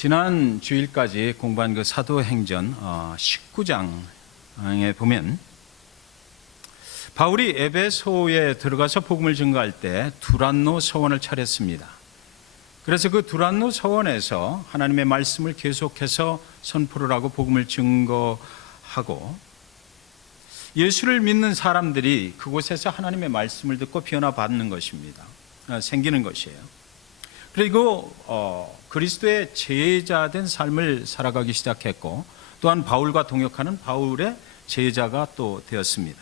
지난 주일까지 공부한 그 사도행전 19장에 보면 바울이 에베소에 들어가서 복음을 증거할 때 두란노 서원을 차렸습니다. 그래서 그 두란노 서원에서 하나님의 말씀을 계속해서 선포를 하고 복음을 증거하고 예수를 믿는 사람들이 그곳에서 하나님의 말씀을 듣고 변화받는 것입니다. 생기는 것이에요. 그리고 그리스도의 제자된 삶을 살아가기 시작했고 또한 바울과 동역하는 바울의 제자가 또 되었습니다.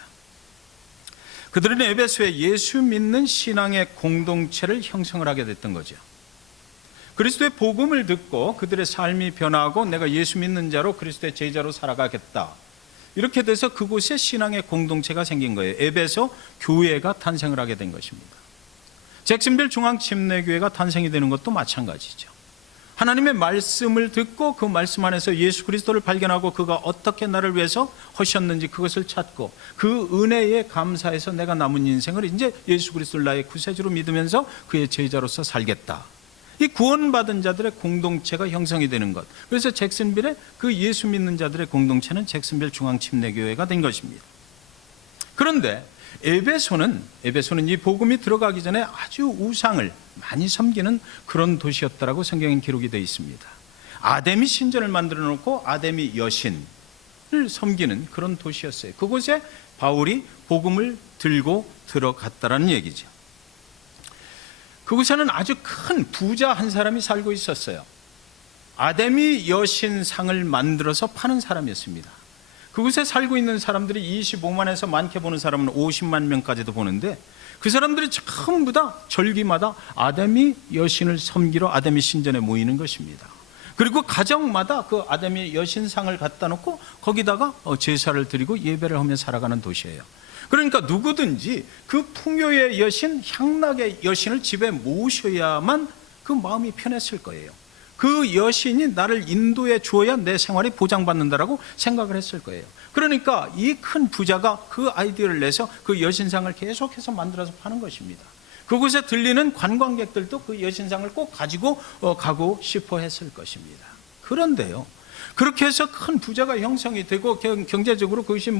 그들은 에베소에 예수 믿는 신앙의 공동체를 형성을 하게 됐던 거죠. 그리스도의 복음을 듣고 그들의 삶이 변화하고 내가 예수 믿는 자로 그리스도의 제자로 살아가겠다. 이렇게 돼서 그곳에 신앙의 공동체가 생긴 거예요. 에베소 교회가 탄생을 하게 된 것입니다. 잭슨빌 중앙침례교회가 탄생이 되는 것도 마찬가지죠. 하나님의 말씀을 듣고 그 말씀 안에서 예수 그리스도를 발견하고 그가 어떻게 나를 위해서 하셨는지 그것을 찾고 그 은혜에 감사해서 내가 남은 인생을 이제 예수 그리스도를 나의 구세주로 믿으면서 그의 제자로서 살겠다. 이 구원받은 자들의 공동체가 형성이 되는 것. 그래서 잭슨빌의 그 예수 믿는 자들의 공동체는 잭슨빌 중앙침례교회가 된 것입니다. 그런데 에베소는 이 복음이 들어가기 전에 아주 우상을 많이 섬기는 그런 도시였다라고 성경에 기록이 되어 있습니다. 아데미 신전을 만들어 놓고 아데미 여신을 섬기는 그런 도시였어요. 그곳에 바울이 복음을 들고 들어갔다라는 얘기죠. 그곳에는 아주 큰 부자 한 사람이 살고 있었어요. 아데미 여신상을 만들어서 파는 사람이었습니다. 그곳에 살고 있는 사람들이 25만에서 많게 보는 사람은 50만 명까지도 보는데 그 사람들이 전부 다 절기마다 아데미 여신을 섬기러 아데미 신전에 모이는 것입니다. 그리고 가정마다 그 아데미 여신상을 갖다 놓고 거기다가 제사를 드리고 예배를 하며 살아가는 도시예요. 그러니까 누구든지 그 풍요의 여신, 향락의 여신을 집에 모셔야만 그 마음이 편했을 거예요. 그 여신이 나를 인도해 주어야 내 생활이 보장받는다라고 생각을 했을 거예요. 그러니까 이 큰 부자가 그 아이디어를 내서 그 여신상을 계속해서 만들어서 파는 것입니다. 그곳에 들리는 관광객들도 그 여신상을 꼭 가지고 가고 싶어 했을 것입니다. 그런데요, 그렇게 해서 큰 부자가 형성이 되고 경제적으로 그것이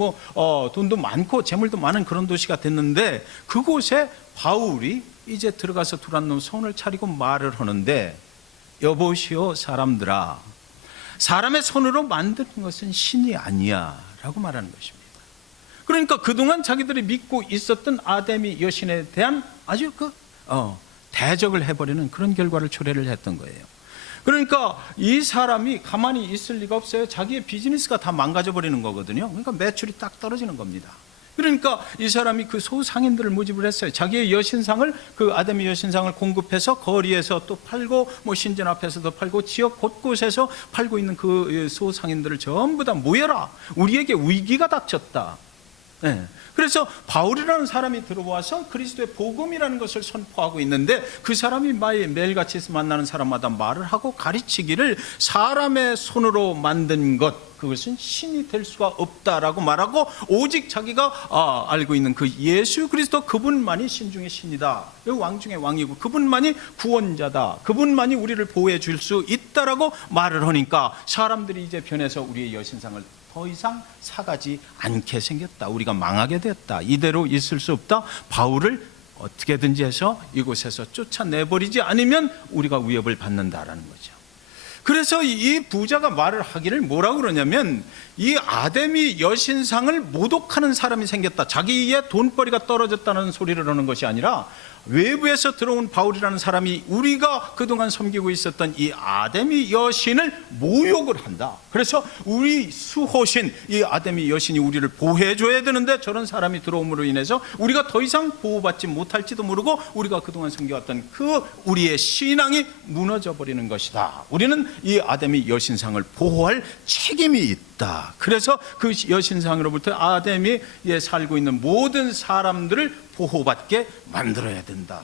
돈도 많고 재물도 많은 그런 도시가 됐는데 그곳에 바울이 이제 들어가서 두란노 서원을 차리고 말을 하는데 여보시오 사람들아, 사람의 손으로 만드는 것은 신이 아니야 라고 말하는 것입니다. 그러니까 그동안 자기들이 믿고 있었던 아데미 여신에 대한 아주 대적을 해버리는 그런 결과를 초래를 했던 거예요. 그러니까 이 사람이 가만히 있을 리가 없어요. 자기의 비즈니스가 다 망가져버리는 거거든요. 그러니까 매출이 딱 떨어지는 겁니다. 그러니까 이 사람이 그 소상인들을 모집을 했어요. 자기의 여신상을, 그 아데미 여신상을 공급해서 거리에서 또 팔고 신전 앞에서도 팔고 지역 곳곳에서 팔고 있는 그 소상인들을 전부 다 모여라, 우리에게 위기가 닥쳤다. 네. 그래서 바울이라는 사람이 들어와서 그리스도의 복음이라는 것을 선포하고 있는데 그 사람이 매일같이 만나는 사람마다 말을 하고 가르치기를 사람의 손으로 만든 것, 그것은 신이 될 수가 없다라고 말하고 오직 자기가 알고 있는 그 예수 그리스도 그분만이 신 중의 신이다, 왕 중의 왕이고 그분만이 구원자다, 그분만이 우리를 보호해 줄 수 있다라고 말을 하니까 사람들이 이제 변해서 우리의 여신상을 더 이상 사가지 않게 생겼다, 우리가 망하게 됐다, 이대로 있을 수 없다, 바울을 어떻게든지 해서 이곳에서 쫓아내버리지 않으면 우리가 위협을 받는다라는 거죠. 그래서 이 부자가 말을 하기를 뭐라고 그러냐면 이 아데미 여신상을 모독하는 사람이 생겼다, 자기의 돈벌이가 떨어졌다는 소리를 하는 것이 아니라 외부에서 들어온 바울이라는 사람이 우리가 그동안 섬기고 있었던 이 아데미 여신을 모욕을 한다. 그래서 우리 수호신 이 아데미 여신이 우리를 보호해줘야 되는데 저런 사람이 들어옴으로 인해서 우리가 더 이상 보호받지 못할지도 모르고 우리가 그동안 섬겨왔던 그 우리의 신앙이 무너져 버리는 것이다. 우리는 이 아데미 여신상을 보호할 책임이 있다. 그래서 그 여신상으로부터 아데미에 살고 있는 모든 사람들을 보호받게 만들어야 된다.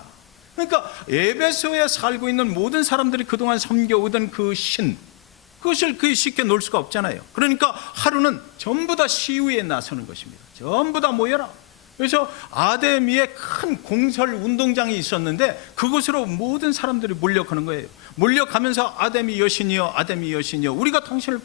그러니까 에베소에 살고 있는 모든 사람들이 그동안 섬겨오던 그 신, 그것을 쉽게 놓을 수가 없잖아요. 그러니까 하루는 전부 다 시위에 나서는 것입니다. 전부 다 모여라. 그래서 아데미에 큰 공설 운동장이 있었는데 그곳으로 모든 사람들이 몰려가는 거예요. 몰려가면서 아데미 여신이여, 아데미 여신이여, 우리가 당신을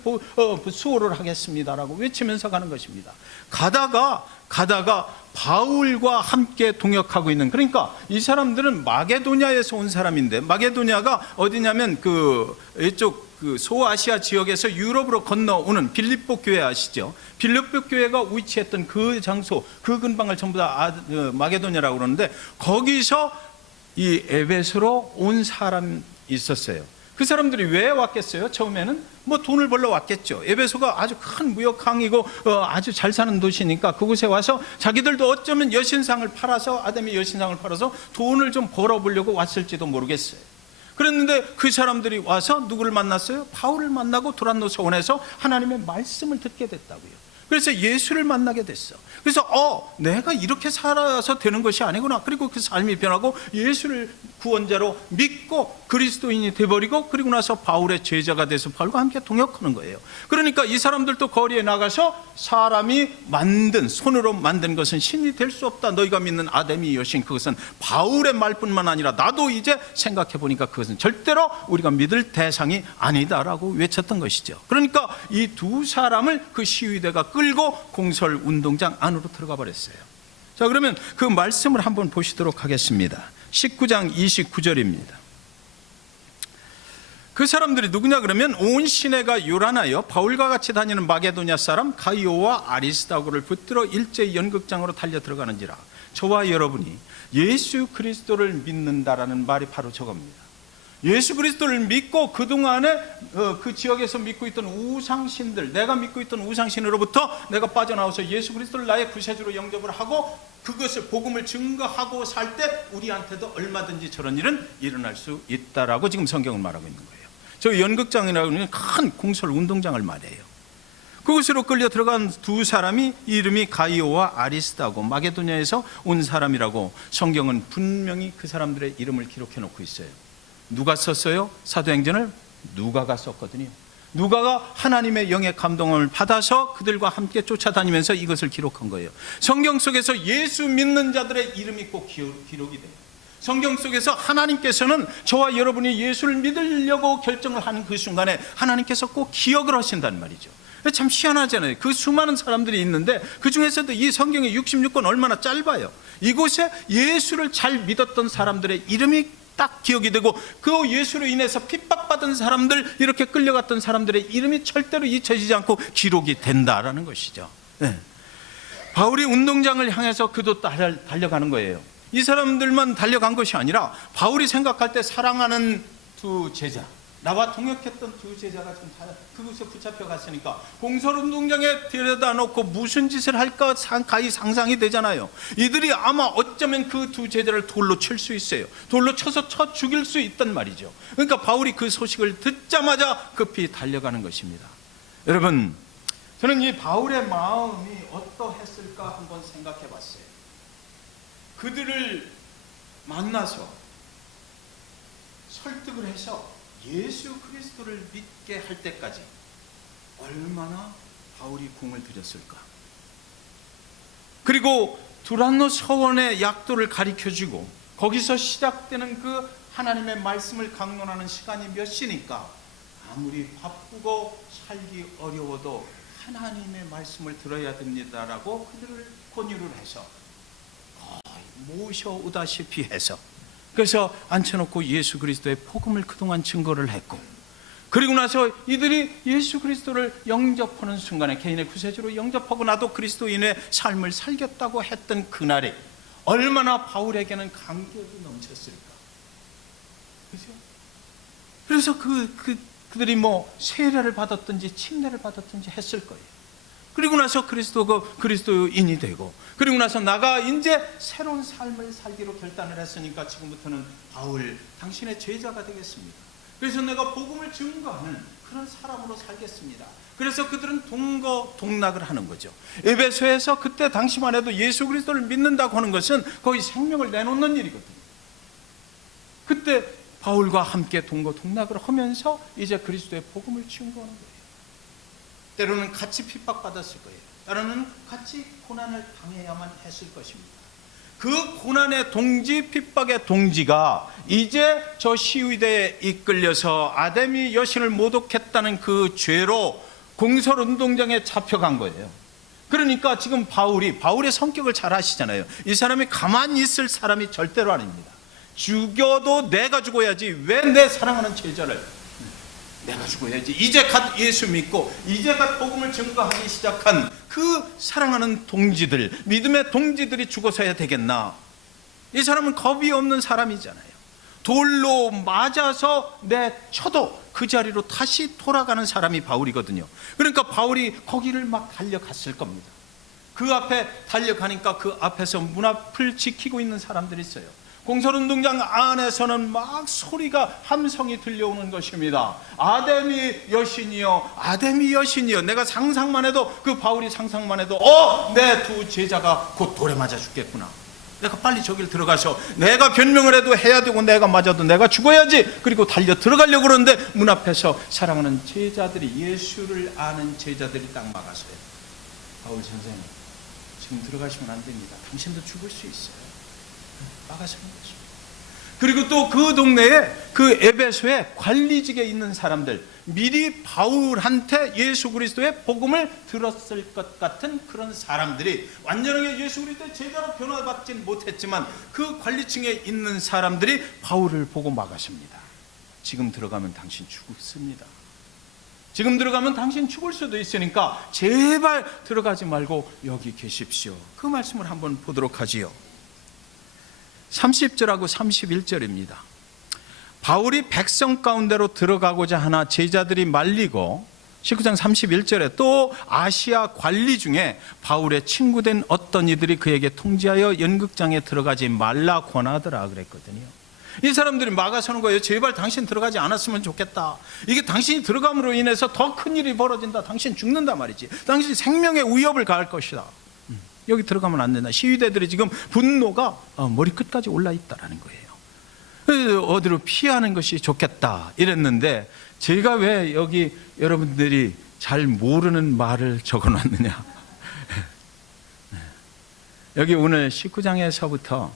수호를 하겠습니다라고 외치면서 가는 것입니다. 가다가 바울과 함께 동역하고 있는, 그러니까 이 사람들은 마게도냐에서 온 사람인데, 마게도냐가 어디냐면 이쪽 소아시아 지역에서 유럽으로 건너오는 빌립보 교회 아시죠? 빌립보 교회가 위치했던 그 장소, 그 근방을 전부 다 마게도냐라고 그러는데, 거기서 이 에베소로 온 사람이 있었어요. 그 사람들이 왜 왔겠어요? 처음에는 뭐 돈을 벌러 왔겠죠. 에베소가 아주 큰 무역항이고 아주 잘 사는 도시니까 그곳에 와서 자기들도 어쩌면 여신상을 팔아서, 아데미 여신상을 팔아서 돈을 좀 벌어보려고 왔을지도 모르겠어요. 그랬는데 그 사람들이 와서 누구를 만났어요? 바울을 만나고 두란노 서원에서 하나님의 말씀을 듣게 됐다고요. 그래서 예수를 만나게 됐어. 그래서 내가 이렇게 살아서 되는 것이 아니구나. 그리고 그 삶이 변하고 예수를 구원자로 믿고 그리스도인이 돼버리고, 그리고 나서 바울의 제자가 돼서 바울과 함께 동역하는 거예요. 그러니까 이 사람들도 거리에 나가서 사람이 만든, 손으로 만든 것은 신이 될 수 없다. 너희가 믿는 아데미 여신, 그것은 바울의 말뿐만 아니라 나도 이제 생각해 보니까 그것은 절대로 우리가 믿을 대상이 아니다라고 외쳤던 것이죠. 그러니까 이 두 사람을 그 시위대가 끌고 공설 운동장 안으로 들어가 버렸어요. 자, 그러면 그 말씀을 한번 보시도록 하겠습니다. 19장 29절입니다. 그 사람들이 누구냐 그러면 온 시내가 요란하여 바울과 같이 다니는 마게도냐 사람 가이오와 아리스다고를 붙들어 일제히 연극장으로 달려 들어가는지라. 저와 여러분이 예수 그리스도를 믿는다라는 말이 바로 저겁니다. 예수 그리스도를 믿고 그동안에 그 지역에서 믿고 있던 우상신들, 내가 믿고 있던 우상신으로부터 내가 빠져나와서 예수 그리스도를 나의 구세주로 영접을 하고 그것을 복음을 증거하고 살 때 우리한테도 얼마든지 저런 일은 일어날 수 있다라고 지금 성경은 말하고 있는 거예요. 저 연극장이라고 하는 큰 공설 운동장을 말해요. 그곳으로 끌려 들어간 두 사람이 이름이 가이오와 아리스다고 마게도냐에서 온 사람이라고 성경은 분명히 그 사람들의 이름을 기록해 놓고 있어요. 누가 썼어요? 사도행전을 누가가 썼거든요. 누가가 하나님의 영의 감동을 받아서 그들과 함께 쫓아다니면서 이것을 기록한 거예요. 성경 속에서 예수 믿는 자들의 이름이 꼭 기록이 돼요. 성경 속에서 하나님께서는 저와 여러분이 예수를 믿으려고 결정을 하는 그 순간에 하나님께서 꼭 기억을 하신다는 말이죠. 참 희한하잖아요. 그 수많은 사람들이 있는데 그 중에서도 이 성경의 66권 얼마나 짧아요. 이곳에 예수를 잘 믿었던 사람들의 이름이 딱 기억이 되고, 그 예수로 인해서 핍박받은 사람들, 이렇게 끌려갔던 사람들의 이름이 절대로 잊혀지지 않고 기록이 된다라는 것이죠. 네. 바울이 운동장을 향해서 그도 달려가는 거예요. 이 사람들만 달려간 것이 아니라 바울이 생각할 때 사랑하는 두 제자, 나와 동역했던 두 제자가 지금 다 그곳에 붙잡혀 갔으니까 공설운동장에 데려다 놓고 무슨 짓을 할까 가히 상상이 되잖아요. 이들이 아마 어쩌면 그 두 제자를 돌로 칠 수 있어요. 돌로 쳐서 쳐 죽일 수 있단 말이죠. 그러니까 바울이 그 소식을 듣자마자 급히 달려가는 것입니다. 여러분, 저는 이 바울의 마음이 어떠했을까 한번 생각해 봤어요. 그들을 만나서 설득을 해서 예수 그리스도를 믿게 할 때까지 얼마나 바울이 공을 들였을까. 그리고 두란노 서원의 약도를 가르쳐주고 거기서 시작되는 그 하나님의 말씀을 강론하는 시간이 몇 시니까 아무리 바쁘고 살기 어려워도 하나님의 말씀을 들어야 됩니다라고 그들을 권유를 해서 모셔오다시피 해서, 그래서 앉혀놓고 예수 그리스도의 복음을 그동안 증거를 했고, 그리고 나서 이들이 예수 그리스도를 영접하는 순간에 개인의 구세주로 영접하고 나도 그리스도인의 삶을 살겠다고 했던 그날이 얼마나 바울에게는 감격이 넘쳤을까. 그렇죠? 그래서 그들이 뭐 세례를 받았든지 침례를 받았든지 했을 거예요. 그리고 나서 그리스도인이 되고, 그리고 나서 나가 이제 새로운 삶을 살기로 결단을 했으니까 지금부터는 바울, 당신의 제자가 되겠습니다. 그래서 내가 복음을 증거하는 그런 사람으로 살겠습니다. 그래서 그들은 동락을 하는 거죠. 에베소에서 그때 당시만 해도 예수 그리스도를 믿는다고 하는 것은 거의 생명을 내놓는 일이거든요. 그때 바울과 함께 동락을 하면서 이제 그리스도의 복음을 증거하는 거예요. 때로는 같이 핍박받았을 거예요. 라는 같이 고난을 당해야만 했을 것입니다. 그 고난의 동지, 핍박의 동지가 이제 저 시위대에 이끌려서 아데미 여신을 모독했다는 그 죄로 공설운동장에 잡혀간 거예요. 그러니까 지금 바울의 성격을 잘 아시잖아요. 이 사람이 가만히 있을 사람이 절대로 아닙니다. 죽여도 내가 죽어야지, 왜 내 사랑하는 제자를 내가 죽어야지. 이제 갓 예수 믿고 이제 갓 복음을 증거하기 시작한 그 사랑하는 동지들, 믿음의 동지들이 죽어서야 되겠나. 이 사람은 겁이 없는 사람이잖아요. 돌로 맞아서 쳐도 그 자리로 다시 돌아가는 사람이 바울이거든요. 그러니까 바울이 거기를 막 달려갔을 겁니다. 그 앞에 달려가니까 그 앞에서 문 앞을 지키고 있는 사람들이 있어요. 공설운동장 안에서는 막 소리가, 함성이 들려오는 것입니다. 아데미 여신이여, 아데미 여신이여. 내가 상상만 해도, 그 바울이 상상만 해도 내 두 제자가 곧 돌에 맞아 죽겠구나. 내가 빨리 저길 들어가서 내가 변명을 해도 해야 되고, 내가 맞아도 내가 죽어야지. 그리고 달려 들어가려고 그러는데 문 앞에서 사랑하는 제자들이, 예수를 아는 제자들이 딱 막았어요. 바울 선생님, 지금 들어가시면 안 됩니다. 당신도 죽을 수 있어요. 막아서는 것입니다. 그리고 또 그 동네에, 그 에베소에 관리직에 있는 사람들, 미리 바울한테 예수 그리스도의 복음을 들었을 것 같은 그런 사람들이, 완전하게 예수 그리스도의 제자로 변화받지는 못했지만 그 관리층에 있는 사람들이 바울을 보고 막았습니다. 지금 들어가면 당신 죽습니다. 지금 들어가면 당신 죽을 수도 있으니까 제발 들어가지 말고 여기 계십시오. 그 말씀을 한번 보도록 하지요. 30절하고 31절입니다. 바울이 백성 가운데로 들어가고자 하나 제자들이 말리고, 19장 31절에 또 아시아 관리 중에 바울의 친구된 어떤 이들이 그에게 통지하여 연극장에 들어가지 말라 권하더라 그랬거든요. 이 사람들이 막아서는 거예요. 제발 당신 들어가지 않았으면 좋겠다. 이게 당신이 들어감으로 인해서 더 큰 일이 벌어진다. 당신 죽는다 말이지. 당신 생명의 위협을 가할 것이다. 여기 들어가면 안 된다. 시위대들이 지금 분노가 머리끝까지 올라 있다라는 거예요. 어디로 피하는 것이 좋겠다 이랬는데, 제가 왜 여기 여러분들이 잘 모르는 말을 적어놨느냐. 여기 오늘 19장에서부터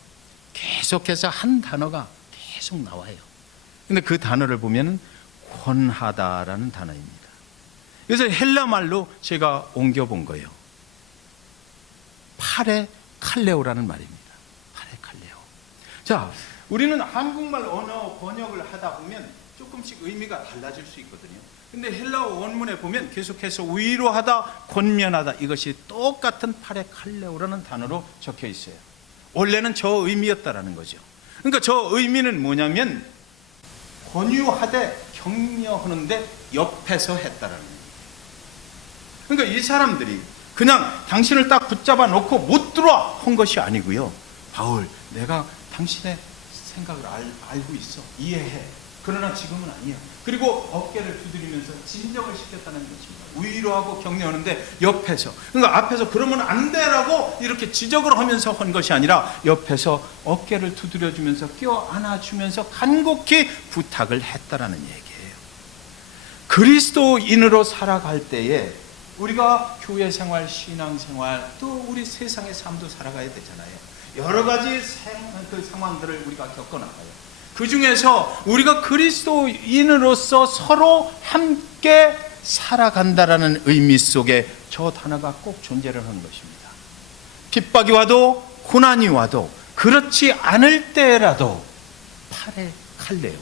계속해서 한 단어가 계속 나와요. 근데 그 단어를 보면 권하다라는 단어입니다. 그래서 헬라 말로 제가 옮겨본 거예요. 파레칼레오라는 말입니다. 파레칼레오. 자, 우리는 한국말 언어 번역을 하다 보면 조금씩 의미가 달라질 수 있거든요. 근데 헬라어 원문에 보면 계속해서 위로하다, 권면하다, 이것이 똑같은 파레칼레오라는 단어로 적혀 있어요. 원래는 저 의미였다라는 거죠. 그러니까 저 의미는 뭐냐면 권유하되 격려하는데 옆에서 했다라는 거예요. 그러니까 이 사람들이 그냥 당신을 딱 붙잡아 놓고 못 들어와 한 것이 아니고요. 바울, 내가 당신의 생각을 알고 있어. 이해해. 그러나 지금은 아니야. 그리고 어깨를 두드리면서 진정을 시켰다는 것입니다. 위로하고 격려하는데 옆에서. 그러니까 앞에서 그러면 안 돼라고 이렇게 지적을 하면서 한 것이 아니라 옆에서 어깨를 두드려주면서 껴안아주면서 간곡히 부탁을 했다라는 얘기예요. 그리스도인으로 살아갈 때에 우리가 교회 생활, 신앙 생활, 또 우리 세상의 삶도 살아가야 되잖아요. 여러 가지 그 상황들을 우리가 겪어나가요. 그 중에서 우리가 그리스도인으로서 서로 함께 살아간다라는 의미 속에 저 단어가 꼭 존재를 하는 것입니다. 핍박이 와도 고난이 와도 그렇지 않을 때라도 파레칼레오,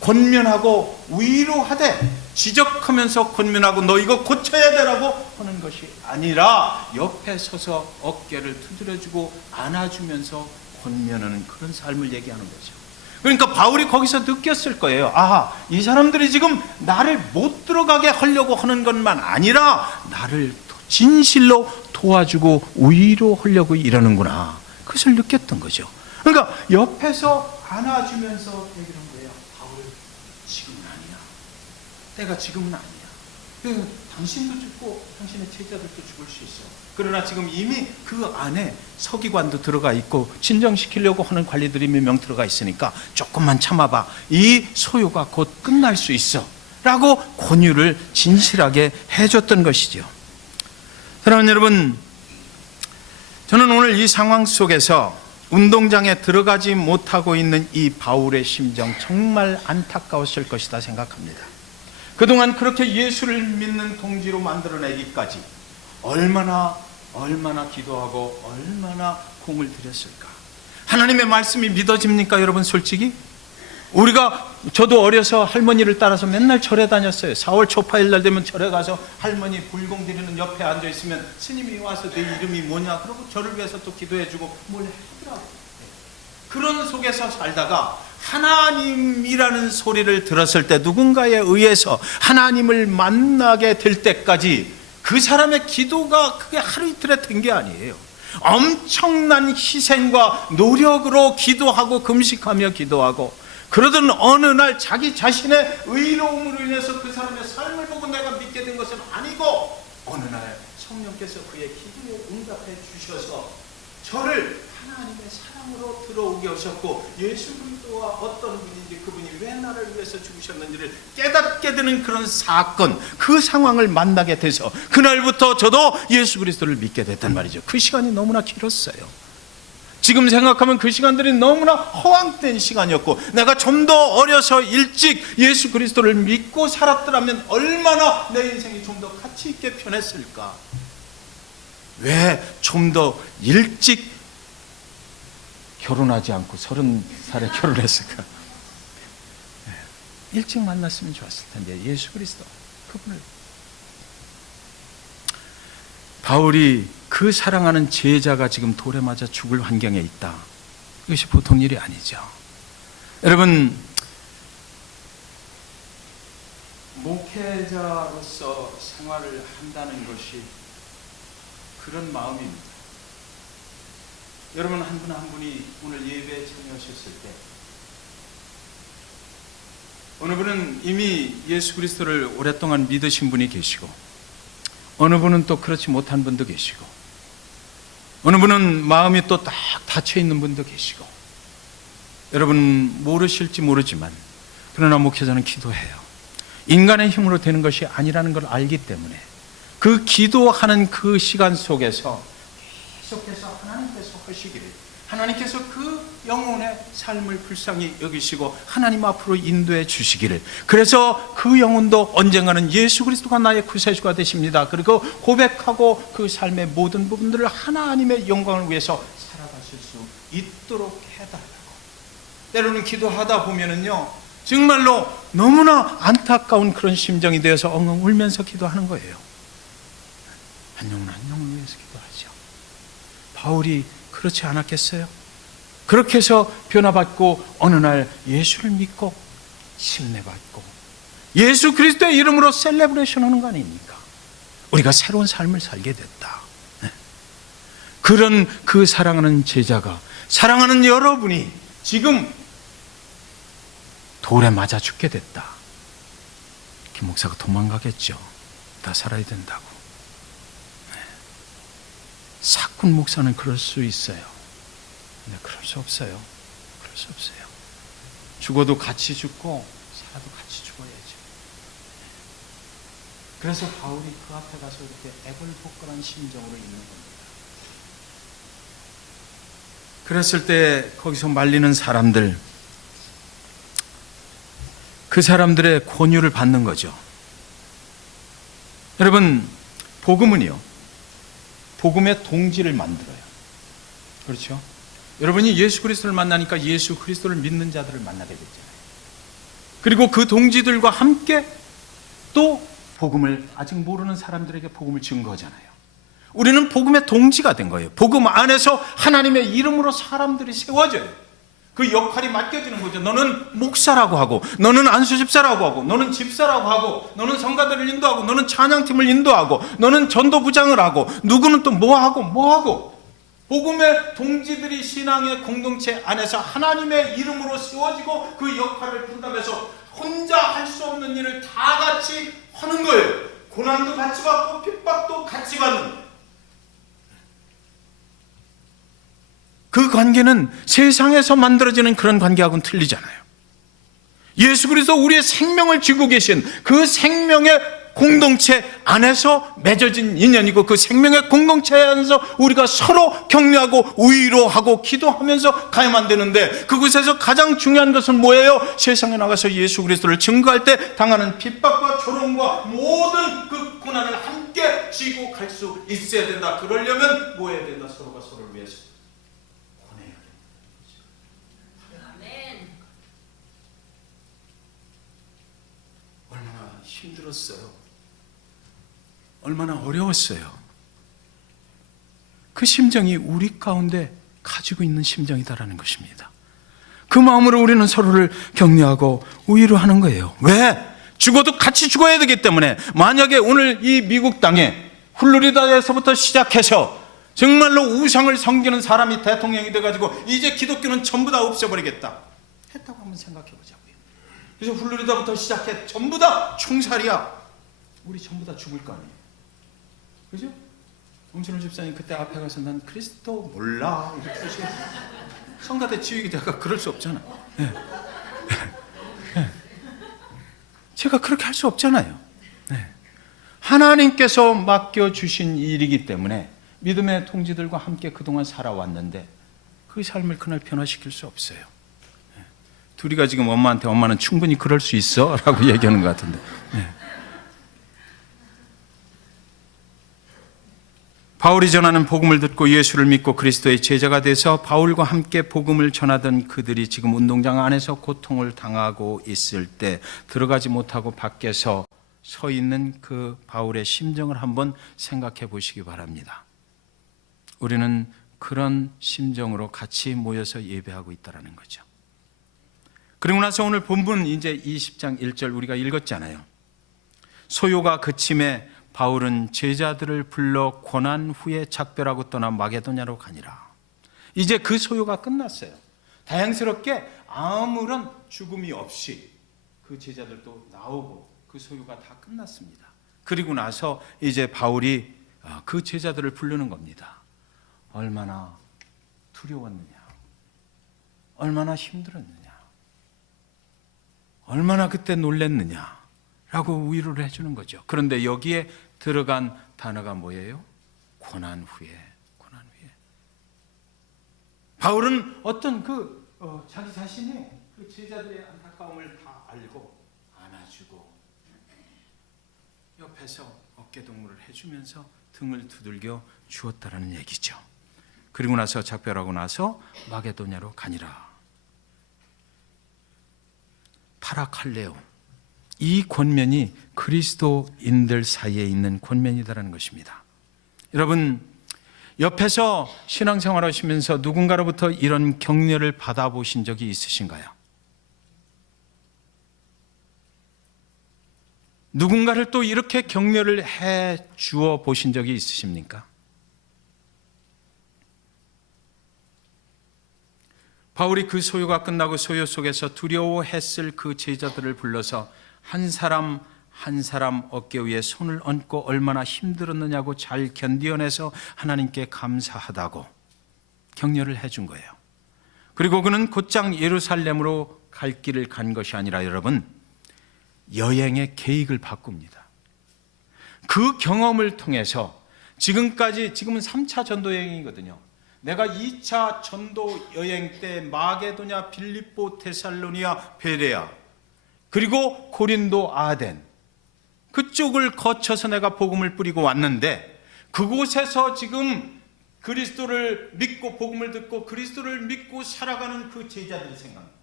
권면하고 위로하되, 지적하면서 권면하고 너 이거 고쳐야 되라고 하는 것이 아니라 옆에 서서 어깨를 두드려주고 안아주면서 권면하는 그런 삶을 얘기하는 거죠. 그러니까 바울이 거기서 느꼈을 거예요. 아, 이 사람들이 지금 나를 못 들어가게 하려고 하는 것만 아니라 나를 진실로 도와주고 위로하려고 이러는구나. 그것을 느꼈던 거죠. 그러니까 옆에서 안아주면서 얘기를 한 거예요. 바울, 지금은 아니야. 때가 지금은 아니야. 당신도 죽고 당신의 제자들도 죽을 수 있어. 그러나 지금 이미 그 안에 서기관도 들어가 있고 진정시키려고 하는 관리들이 몇 명 들어가 있으니까 조금만 참아봐. 이 소요가 곧 끝날 수 있어 라고 권유를 진실하게 해줬던 것이죠. 사랑하는 여러분, 저는 오늘 이 상황 속에서 운동장에 들어가지 못하고 있는 이 바울의 심정 정말 안타까웠을 것이다 생각합니다. 그동안 그렇게 예수를 믿는 동지로 만들어내기까지 얼마나 기도하고 얼마나 공을 들였을까. 하나님의 말씀이 믿어집니까 여러분? 솔직히 저도 어려서 할머니를 따라서 맨날 절에 다녔어요. 4월 초파일 날 되면 절에 가서 할머니 불공 드리는 옆에 앉아 있으면 스님이 와서 내 이름이 뭐냐 그러고 저를 위해서 또 기도해주고 뭘 하더라고요. 그런 속에서 살다가 하나님이라는 소리를 들었을 때, 누군가에 의해서 하나님을 만나게 될 때까지 그 사람의 기도가 그게 하루 이틀에 된 게 아니에요. 엄청난 희생과 노력으로 기도하고 금식하며 기도하고, 그러던 어느 날 자기 자신의 의로움으로 인해서 그 사람의 삶을 보고 내가 믿게 된 것은 아니고, 어느 날 성령께서 그의 기도에 응답해 주셔서 저를 하나님의 사랑으로 들어오게 하셨고, 예수 그리스도와 어떤 분인지, 그분이 왜 나를 위해서 죽으셨는지를 깨닫게 되는 그런 사건, 그 상황을 만나게 돼서 그날부터 저도 예수 그리스도를 믿게 됐단 말이죠. 그 시간이 너무나 길었어요. 지금 생각하면 그 시간들이 너무나 허황된 시간이었고, 내가 좀 더 어려서 일찍 예수 그리스도를 믿고 살았더라면 얼마나 내 인생이 좀 더 가치 있게 변했을까. 왜 좀 더 일찍 결혼하지 않고 30살에 결혼했을까? 일찍 만났으면 좋았을 텐데, 예수 그리스도 그분을. 바울이 그 사랑하는 제자가 지금 돌에 맞아 죽을 환경에 있다. 이것이 보통 일이 아니죠. 여러분, 목회자로서 생활을 한다는 것이 그런 마음입니다. 여러분 한 분 한 분이 오늘 예배에 참여하셨을 때, 어느 분은 이미 예수 그리스도를 오랫동안 믿으신 분이 계시고, 어느 분은 또 그렇지 못한 분도 계시고, 어느 분은 마음이 또 딱 닫혀 있는 분도 계시고, 여러분 모르실지 모르지만, 그러나 목회자는 기도해요. 인간의 힘으로 되는 것이 아니라는 걸 알기 때문에 그 기도하는 그 시간 속에서 계속해서 하나님께서 하시기를, 하나님께서 그 영혼의 삶을 불쌍히 여기시고 하나님 앞으로 인도해 주시기를, 그래서 그 영혼도 언젠가는 예수 그리스도가 나의 구세주가 되십니다, 그리고 고백하고 그 삶의 모든 부분들을 하나님의 영광을 위해서 살아가실 수 있도록 해달라고. 때로는 기도하다 보면은요, 정말로 너무나 안타까운 그런 심정이 되어서 엉엉 울면서 기도하는 거예요. 한 영혼 한 영혼을 위해서 기도하죠. 바울이 그렇지 않았겠어요? 그렇게 해서 변화받고 어느 날 예수를 믿고 침례받고 예수 그리스도의 이름으로 셀레브레이션 하는 거 아닙니까? 우리가 새로운 삶을 살게 됐다. 그런 그 사랑하는 제자가, 사랑하는 여러분이 지금 돌에 맞아 죽게 됐다. 김 목사가 도망가겠죠. 다 살아야 된다고. 사꾼 목사는 그럴 수 있어요. 근데 그럴 수 없어요. 그럴 수 없어요. 죽어도 같이 죽고 살아도 같이 죽어야죠. 그래서 바울이 그 앞에 가서 이렇게 애걸복걸한 심정으로 있는 겁니다. 그랬을 때 거기서 말리는 사람들, 그 사람들의 권유를 받는 거죠. 여러분, 복음은요, 복음의 동지를 만들어요. 그렇죠? 여러분이 예수 그리스도를 만나니까 예수 그리스도를 믿는 자들을 만나게 됐잖아요. 그리고 그 동지들과 함께 또 복음을, 아직 모르는 사람들에게 복음을 증거하잖아요. 우리는 복음의 동지가 된 거예요. 복음 안에서 하나님의 이름으로 사람들이 세워져요. 그 역할이 맡겨지는 거죠. 너는 목사라고 하고, 너는 안수집사라고 하고, 너는 집사라고 하고, 너는 성가대를 인도하고, 너는 찬양팀을 인도하고, 너는 전도부장을 하고, 누구는 또 뭐하고. 복음의 동지들이 신앙의 공동체 안에서 하나님의 이름으로 세워지고 그 역할을 분담해서 혼자 할 수 없는 일을 다 같이 하는 거예요. 고난도 같이 받고 핍박도 같이 받는. 그 관계는 세상에서 만들어지는 그런 관계하고는 틀리잖아요. 예수 그리스도 우리의 생명을 쥐고 계신 그 생명의 공동체 안에서 맺어진 인연이고 그 생명의 공동체 안에서 우리가 서로 격려하고 위로하고 기도하면서 가야만 되는데 그곳에서 가장 중요한 것은 뭐예요? 세상에 나가서 예수 그리스도를 증거할 때 당하는 핍박과 조롱과 모든 그 고난을 함께 지고 갈 수 있어야 된다. 그러려면 뭐 해야 된다? 서로가 서로를 위해서 권해야 된다. 아멘. 얼마나 힘들었어요. 얼마나 어려웠어요. 그 심정이 우리 가운데 가지고 있는 심정이다라는 것입니다. 그 마음으로 우리는 서로를 격려하고 위로하는 거예요. 왜? 죽어도 같이 죽어야 되기 때문에. 만약에 오늘 이 미국 땅에 플로리다에서부터 시작해서 정말로 우상을 섬기는 사람이 대통령이 돼가지고 이제 기독교는 전부 다 없애버리겠다 했다고 한번 생각해 보자고요. 그래서 플로리다부터 시작해 전부 다 총살이야. 우리 전부 다 죽을 거 아니에요. 그죠? 엄준호 집사님 그때 앞에 가서 난 그리스도 몰라 이렇게 하시고 성가대 지휘기자가 그럴 수 없잖아. 네. 네. 제가 그렇게 할 수 없잖아요. 네. 하나님께서 맡겨주신 일이기 때문에 믿음의 통지들과 함께 그동안 살아왔는데 그 삶을 그날 변화시킬 수 없어요. 네. 둘이가 지금 엄마한테 엄마는 충분히 그럴 수 있어 라고 얘기하는 것 같은데. 네. 바울이 전하는 복음을 듣고 예수를 믿고 그리스도의 제자가 돼서 바울과 함께 복음을 전하던 그들이 지금 운동장 안에서 고통을 당하고 있을 때 들어가지 못하고 밖에서 서 있는 그 바울의 심정을 한번 생각해 보시기 바랍니다. 우리는 그런 심정으로 같이 모여서 예배하고 있다는 거죠. 그리고 나서 오늘 본문 이제 20장 1절 우리가 읽었잖아요. 소요가 그침에 바울은 제자들을 불러 고난 후에 작별하고 떠나 마게도냐로 가니라. 이제 그 소요가 끝났어요. 다행스럽게 아무런 죽음이 없이 그 제자들도 나오고 그 소요가 다 끝났습니다. 그리고 나서 이제 바울이 그 제자들을 부르는 겁니다. 얼마나 두려웠느냐, 얼마나 힘들었느냐, 얼마나 그때 놀랬느냐라고 위로를 해주는 거죠. 그런데 여기에 들어간 단어가 뭐예요? 고난 후에. 바울은 어떤 자기 자신이 그 제자들의 안타까움을 다 알고 안아주고 옆에서 어깨동무를 해주면서 등을 두들겨 주었다라는 얘기죠. 그리고 나서 작별하고 나서 마게도냐로 가니라. 파라칼레오, 이 권면이 그리스도인들 사이에 있는 권면이다라는 것입니다. 여러분, 옆에서 신앙생활 하시면서 누군가로부터 이런 격려를 받아보신 적이 있으신가요? 누군가를 또 이렇게 격려를 해 주어 보신 적이 있으십니까? 바울이 그 소요가 끝나고 소요 속에서 두려워했을 그 제자들을 불러서 한 사람 한 사람 어깨 위에 손을 얹고 얼마나 힘들었느냐고 잘 견디어내서 하나님께 감사하다고 격려를 해준 거예요. 그리고 그는 곧장 예루살렘으로 갈 길을 간 것이 아니라 여러분, 여행의 계획을 바꿉니다. 그 경험을 통해서 지금은 3차 전도 여행이거든요. 내가 2차 전도 여행 때 마게도냐, 빌립보, 데살로니아, 베레아, 그리고 고린도, 아덴, 그쪽을 거쳐서 내가 복음을 뿌리고 왔는데 그곳에서 지금 그리스도를 믿고 복음을 듣고 그리스도를 믿고 살아가는 그 제자들이 생각합니다.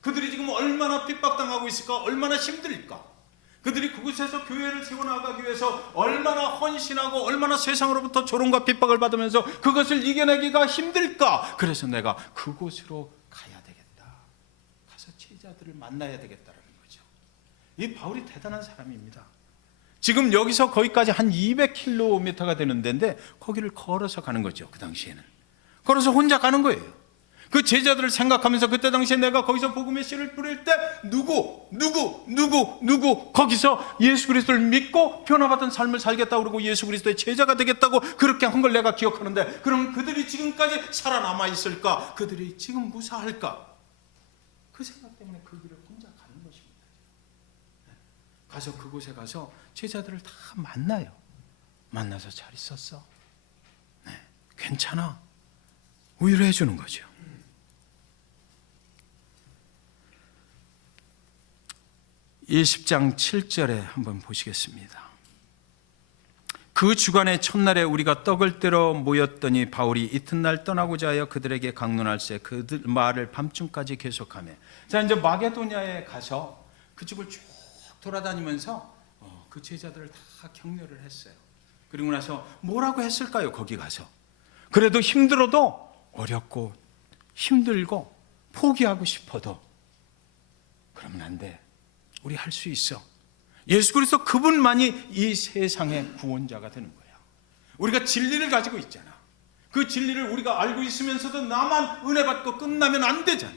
그들이 지금 얼마나 핍박당하고 있을까? 얼마나 힘들까? 그들이 그곳에서 교회를 세워나가기 위해서 얼마나 헌신하고 얼마나 세상으로부터 조롱과 핍박을 받으면서 그것을 이겨내기가 힘들까? 그래서 내가 그곳으로 가야 되겠다. 가서 제자들을 만나야 되겠다라는 거죠. 이 바울이 대단한 사람입니다. 지금 여기서 거기까지 한 200km가 되는 데인데 거기를 걸어서 가는 거죠. 그 당시에는 걸어서 혼자 가는 거예요. 그 제자들을 생각하면서 그때 당시에 내가 거기서 복음의 씨를 뿌릴 때 누구 거기서 예수 그리스도를 믿고 변화받은 삶을 살겠다고 그러고 예수 그리스도의 제자가 되겠다고 그렇게 한 걸 내가 기억하는데, 그럼 그들이 지금까지 살아남아 있을까? 그들이 지금 무사할까? 그 생각 때문에 그 길을 혼자 가는 것입니다. 가서 그곳에 가서 제자들을 다 만나요. 만나서 잘 있었어? 네, 괜찮아. 위로해 주는 거죠. 20장 7절에 한번 보시겠습니다. 그 주간의 첫날에 우리가 떡을 떼러 모였더니 바울이 이튿날 떠나고자 하여 그들에게 강론할세 그들 말을 밤중까지 계속하며. 자, 이제 마게도냐에 가서 그쪽을 쭉 돌아다니면서 그 제자들을 다 격려를 했어요. 그리고 나서 뭐라고 했을까요? 거기 가서 그래도 힘들어도, 어렵고 힘들고 포기하고 싶어도 그러면 안 돼. 우리 할 수 있어. 예수 그리스도 그분만이 이 세상의 구원자가 되는 거야. 우리가 진리를 가지고 있잖아. 그 진리를 우리가 알고 있으면서도 나만 은혜 받고 끝나면 안 되잖아.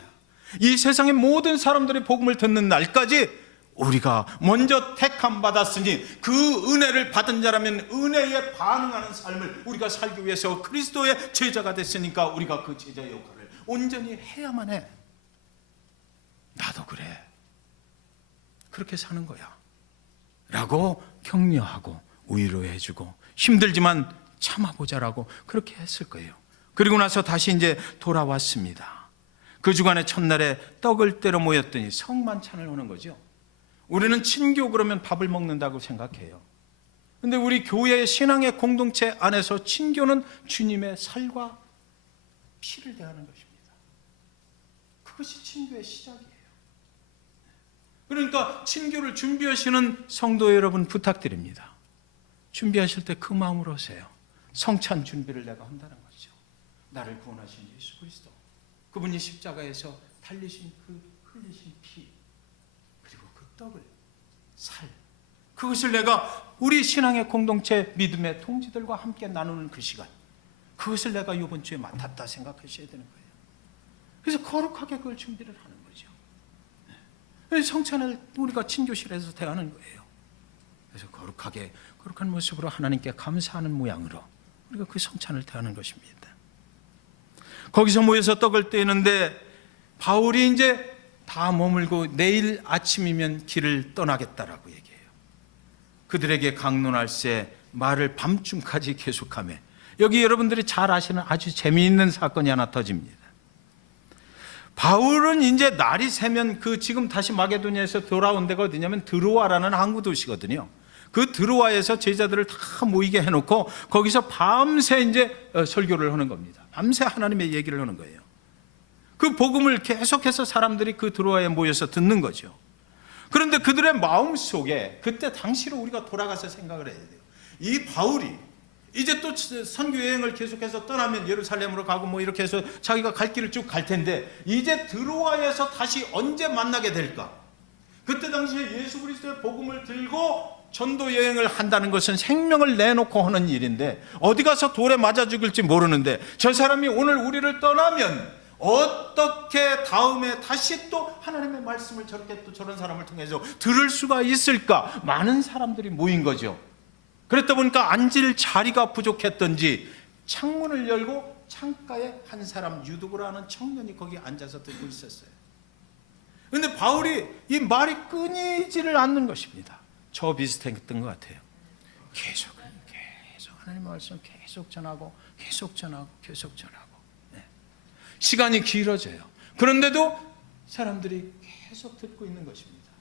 이 세상의 모든 사람들이 복음을 듣는 날까지 우리가 먼저 택함 받았으니 그 은혜를 받은 자라면 은혜에 반응하는 삶을 우리가 살기 위해서 그리스도의 제자가 됐으니까 우리가 그 제자 역할을 온전히 해야만 해. 나도 그래. 그렇게 사는 거야 라고 격려하고 위로해주고 힘들지만 참아보자라고 그렇게 했을 거예요. 그리고 나서 다시 이제 돌아왔습니다. 그 주간의 첫날에 떡을 떼러 모였더니 성만찬을 하는 거죠. 우리는 친교 그러면 밥을 먹는다고 생각해요. 근데 우리 교회의 신앙의 공동체 안에서 친교는 주님의 살과 피를 대하는 것입니다. 그것이 친교의 시작이에요. 그러니까 친교를 준비하시는 성도 여러분 부탁드립니다. 준비하실 때 그 마음으로 하세요. 성찬 준비를 내가 한다는 거죠. 나를 구원하신 예수 그리스도, 그분이 십자가에서 달리신 그 흘리신 피, 그리고 그 떡을, 살, 그것을 내가 우리 신앙의 공동체 믿음의 동지들과 함께 나누는 그 시간, 그것을 내가 이번 주에 맡았다 생각하셔야 되는 거예요. 그래서 거룩하게 그걸 준비를 하는 거죠. 성찬을 우리가 친교실에서 대하는 거예요. 그래서 거룩한 모습으로 하나님께 감사하는 모양으로 우리가 그 성찬을 대하는 것입니다. 거기서 모여서 떡을 떼는데 바울이 이제 다 머물고 내일 아침이면 길을 떠나겠다라고 얘기해요. 그들에게 강론할세 말을 밤중까지 계속하며. 여기 여러분들이 잘 아시는 아주 재미있는 사건이 하나 터집니다. 바울은 이제 날이 새면 그 지금 다시 마게도냐에서 돌아온 데가 어디냐면 드로아라는 항구 도시거든요. 그 드로아에서 제자들을 다 모이게 해놓고 거기서 밤새 이제 설교를 하는 겁니다. 밤새 하나님의 얘기를 하는 거예요. 그 복음을 계속해서 사람들이 그 드로아에 모여서 듣는 거죠. 그런데 그들의 마음 속에 그때 당시로 우리가 돌아가서 생각을 해야 돼요. 이 바울이 이제 또 선교 여행을 계속해서 떠나면 예루살렘으로 가고 뭐 이렇게 해서 자기가 갈 길을 쭉 갈 텐데 이제 드로아에서 다시 언제 만나게 될까? 그때 당시에 예수 그리스도의 복음을 들고 전도 여행을 한다는 것은 생명을 내놓고 하는 일인데 어디 가서 돌에 맞아 죽을지 모르는데 저 사람이 오늘 우리를 떠나면 어떻게 다음에 다시 또 하나님의 말씀을 저렇게 또 저런 사람을 통해서 들을 수가 있을까? 많은 사람들이 모인 거죠. 그랬다 보니까 앉을 자리가 부족했던지 창문을 열고 창가에 한 사람 유두고라는 청년이 거기 앉아서 듣고 있었어요. 그런데 바울이 이 말이 끊이지를 않는 것입니다. 저 비슷했던 것 같아요. 계속 하나님의 말씀 계속 전하고 네. 시간이 길어져요. 그런데도 사람들이 계속 듣고 있는 것입니다.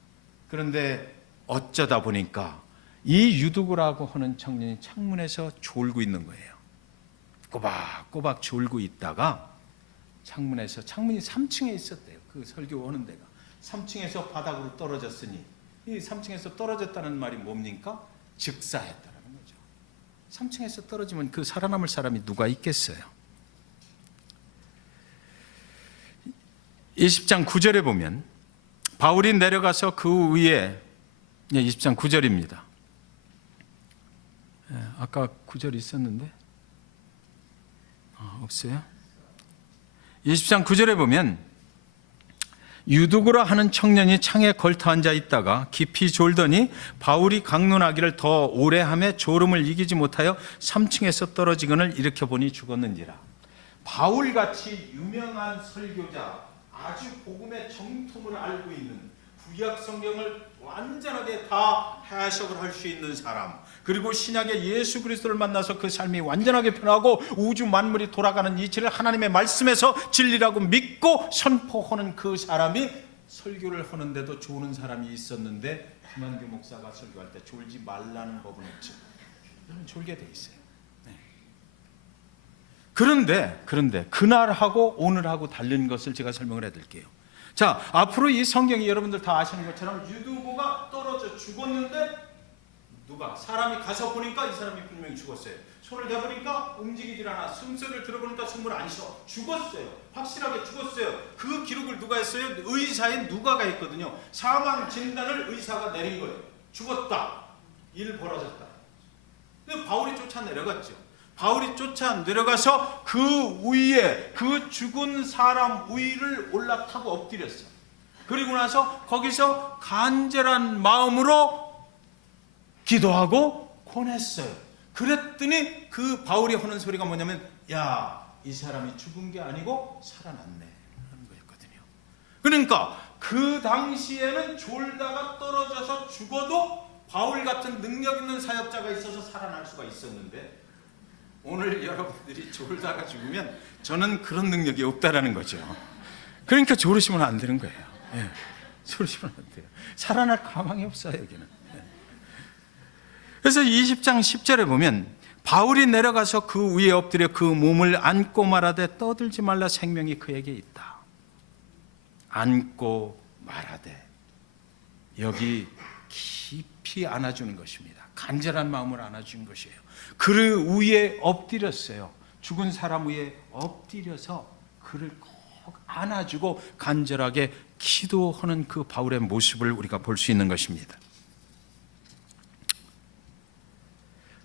그런데 어쩌다 보니까 이 유두고라고 하는 청년이 창문에서 졸고 있는 거예요. 꼬박꼬박 졸고 있다가 창문이 3층에 있었대요. 그 설교하는 데가 3층에서 바닥으로 떨어졌으니 이 3층에서 떨어졌다는 말이 뭡니까? 즉사했다는 거죠. 3층에서 떨어지면 그 살아남을 사람이 누가 있겠어요? 20장 9절에 보면 바울이 내려가서 그 위에 20장 9절입니다. 아까 9절 있었는데 없어요? 20장 9절에 보면 유두고라 하는 청년이 창에 걸터 앉아 있다가 깊이 졸더니 바울이 강론하기를 더 오래 하며 졸음을 이기지 못하여 3층에서 떨어지거늘 일으켜 보니 죽었는지라. 바울같이 유명한 설교자, 아주 복음의 정통을 알고 있는 구약 성경을 완전하게 다 해석을 할 수 있는 사람, 그리고 신약의 예수 그리스도를 만나서 그 삶이 완전하게 변하고 우주 만물이 돌아가는 이치를 하나님의 말씀에서 진리라고 믿고 선포하는 그 사람이 설교를 하는데도 조는 사람이 있었는데, 김한규 목사가 설교할 때 졸지 말라는 법은 없죠. 졸게 돼 있어요. 네. 그런데 그날하고 오늘하고 다른 것을 제가 설명을 해드릴게요. 자, 앞으로 이 성경이 여러분들 다 아시는 것처럼 유두고가 떨어져 죽었는데, 누가 사람이 가서 보니까 이 사람이 분명히 죽었어요. 손을 대보니까 움직이질 않아. 숨소리를 들어보니까 숨을 안 쉬어. 죽었어요. 확실하게 죽었어요. 그 기록을 누가 했어요? 의사인 누가가 했거든요. 사망 진단을 의사가 내린 거예요. 죽었다. 일 벌어졌다. 근데 바울이 쫓아 내려갔죠. 바울이 쫓아 내려가서 그 위에, 그 죽은 사람 위를 올라타고 엎드렸어요. 그리고 나서 거기서 간절한 마음으로 기도하고 권했어요. 그랬더니 그 바울이 하는 소리가 뭐냐면, 야, 이 사람이 죽은 게 아니고 살아났네 하는 거였거든요. 그러니까 그 당시에는 졸다가 떨어져서 죽어도 바울 같은 능력 있는 사역자가 있어서 살아날 수가 있었는데, 오늘 여러분들이 졸다가 죽으면 저는 그런 능력이 없다라는 거죠. 그러니까 졸으시면 안 되는 거예요. 예, 졸으시면 안 돼요. 살아날 가망이 없어요, 여기는. 그래서 20장 10절에 보면 바울이 내려가서 그 위에 엎드려 그 몸을 안고 말하되 떠들지 말라, 생명이 그에게 있다. 안고 말하되, 여기 깊이 안아주는 것입니다. 간절한 마음을 안아주는 것이에요. 그 위에 엎드렸어요. 죽은 사람 위에 엎드려서 그를 꼭 안아주고 간절하게 기도하는 그 바울의 모습을 우리가 볼 수 있는 것입니다.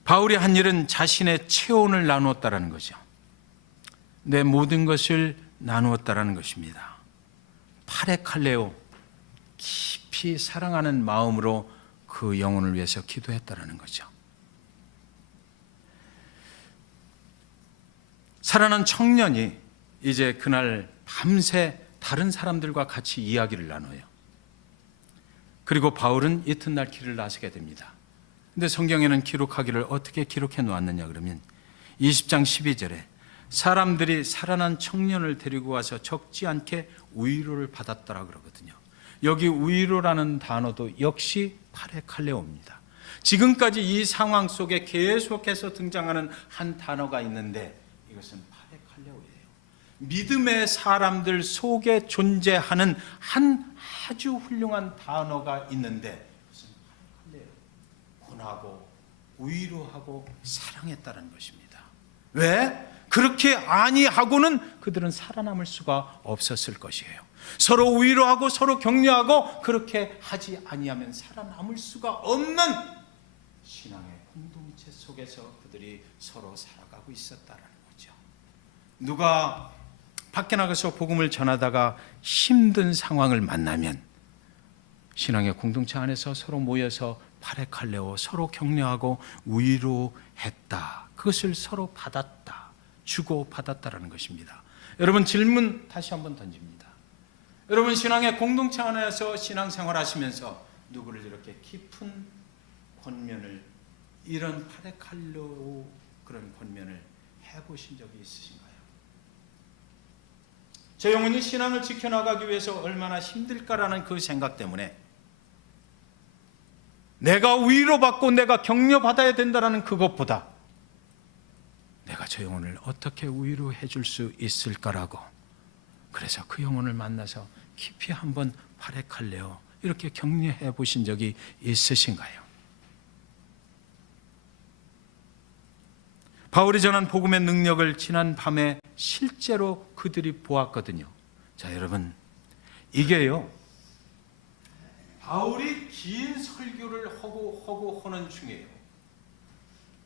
바울이 한 일은 자신의 체온을 나누었다라는 거죠. 내 모든 것을 나누었다라는 것입니다. 파레칼레오, 깊이 사랑하는 마음으로 그 영혼을 위해서 기도했다라는 거죠. 살아난 청년이 이제 그날 밤새 다른 사람들과 같이 이야기를 나눠요. 그리고 바울은 이튿날 길을 나서게 됩니다. 근데 성경에는 기록하기를 어떻게 기록해 놓았느냐 그러면 20장 12절에 사람들이 살아난 청년을 데리고 와서 적지 않게 위로를 받았더라 그러거든요. 여기 위로라는 단어도 역시 파레칼레오입니다. 지금까지 이 상황 속에 계속해서 등장하는 한 단어가 있는데, 이것은 파레칼레오예요. 믿음의 사람들 속에 존재하는 한 아주 훌륭한 단어가 있는데, 하고 위로하고 사랑했다는 것입니다. 왜? 그렇게 아니하고는 그들은 살아남을 수가 없었을 것이에요. 서로 위로하고 서로 격려하고 그렇게 하지 아니하면 살아남을 수가 없는 신앙의 공동체 속에서 그들이 서로 살아가고 있었다는 거죠. 누가 밖에 나가서 복음을 전하다가 힘든 상황을 만나면 신앙의 공동체 안에서 서로 모여서 파레칼레오, 서로 격려하고 위로했다. 그것을 서로 받았다. 주고 받았다라는 것입니다. 여러분, 질문 다시 한번 던집니다. 여러분, 신앙의 공동체 안에서 신앙생활 하시면서 누구를 이렇게 깊은 권면을, 이런 파레칼레오 그런 권면을 해보신 적이 있으신가요? 제 영혼이 신앙을 지켜나가기 위해서 얼마나 힘들까라는 그 생각 때문에 내가 위로받고 내가 격려받아야 된다는 그것보다 내가 저 영혼을 어떻게 위로해 줄 수 있을까라고, 그래서 그 영혼을 만나서 깊이 한번 파레칼레오 이렇게 격려해 보신 적이 있으신가요? 바울이 전한 복음의 능력을 지난 밤에 실제로 그들이 보았거든요. 자, 여러분, 이게요, 바울이 긴 설교를 하고 하는 중이에요.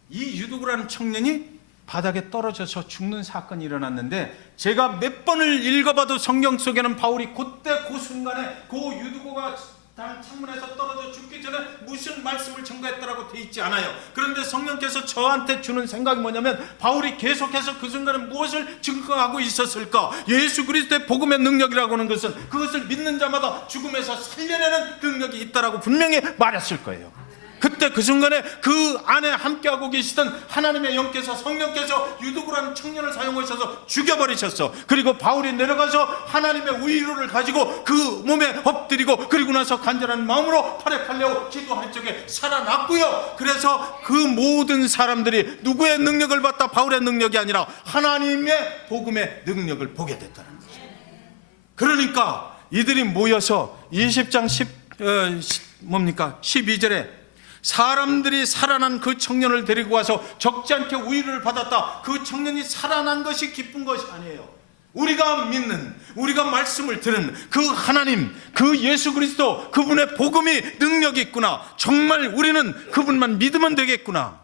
이 유두고라는 청년이 바닥에 떨어져서 죽는 사건이 일어났는데, 제가 몇 번을 읽어봐도 성경 속에는 바울이 그때 그 순간에 그 유두고가 창문에서 떨어져 죽기 전에 무슨 말씀을 증거했다라고 돼 있지 않아요. 그런데 성령께서 저한테 주는 생각이 뭐냐면, 바울이 계속해서 그 순간에 무엇을 증거하고 있었을까? 예수 그리스도의 복음의 능력이라고 하는 것은 그것을 믿는 자마다 죽음에서 살려내는 능력이 있다라고 분명히 말했을 거예요. 그때 그 순간에 그 안에 함께하고 계시던 하나님의 영께서, 성령께서 유두구라는 청년을 사용하셔서 죽여버리셨어. 그리고 바울이 내려가서 하나님의 위로를 가지고 그 몸에 엎드리고, 그리고 나서 간절한 마음으로 파레칼레오 기도할 적에 살아났고요. 그래서 그 모든 사람들이 누구의 능력을 받다? 바울의 능력이 아니라 하나님의 복음의 능력을 보게 됐다는 거죠. 그러니까 이들이 모여서 20장 12절에 사람들이 살아난 그 청년을 데리고 와서 적지 않게 우위를 받았다. 그 청년이 살아난 것이 기쁜 것이 아니에요. 우리가 믿는, 우리가 말씀을 들은 그 하나님, 그 예수 그리스도, 그분의 복음이 능력이 있구나. 정말 우리는 그분만 믿으면 되겠구나.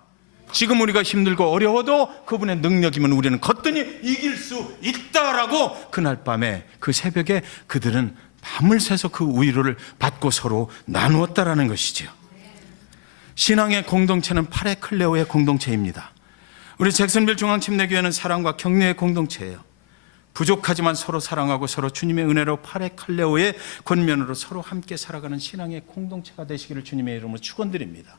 지금 우리가 힘들고 어려워도 그분의 능력이면 우리는 거뜬히 이길 수 있다라고 그날 밤에, 그 새벽에 그들은 밤을 새서 그 우위를 받고 서로 나누었다라는 것이죠. 신앙의 공동체는 파레클레오의 공동체입니다. 우리 잭슨빌 중앙침례교회는 사랑과 격려의 공동체예요. 부족하지만 서로 사랑하고 서로 주님의 은혜로 파레칼레오의 권면으로 서로 함께 살아가는 신앙의 공동체가 되시기를 주님의 이름으로 축원드립니다.